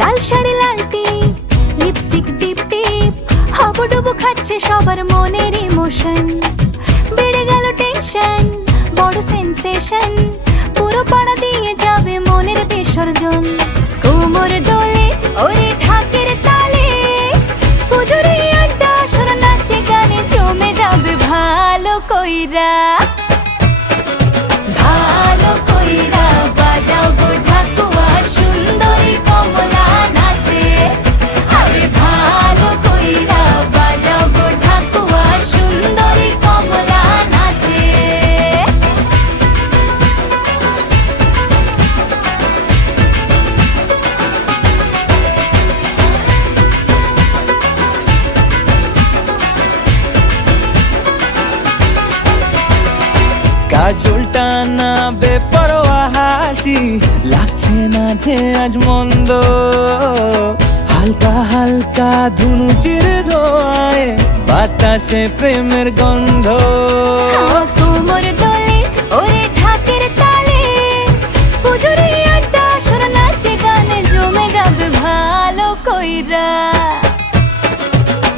লাল শাড়ি লাল টিপ, lipstick টিপ টিপ, হাবুডুবু খাচ্ছে সবার মনের ইমোশন। বেড়ে গেল টেনশন, বড় সেন্সেশন, পুরো পাড়া দিয়ে যাবে মনের বিসর্জন। কোমর দোলে ওরে ঢাকের তালে, পুজোরে আড্ডা সুর নাচে গানে জমে যাবে ভালো কইরা। ভালো কইরা বাজাও গো ঢাকুয়া, সুন্দরী কমলা নাচে। আরে ভালো কইরা বাজাও গো ঢাকুয়া, সুন্দরী কমলা নাচে। কাজলটা না বেপরোয়া হাসি, লাগছে না যে আজ মন্দ। হালকা হালকা ধুনুচির ধোঁয়ায় বাতাসে প্রেমের গন্ধ। কোমর দোলে ওরে ঢাকের তালে, পুজোরে আড্ডা সুর নাচে গানে জমে যাবে ভালো কইরা।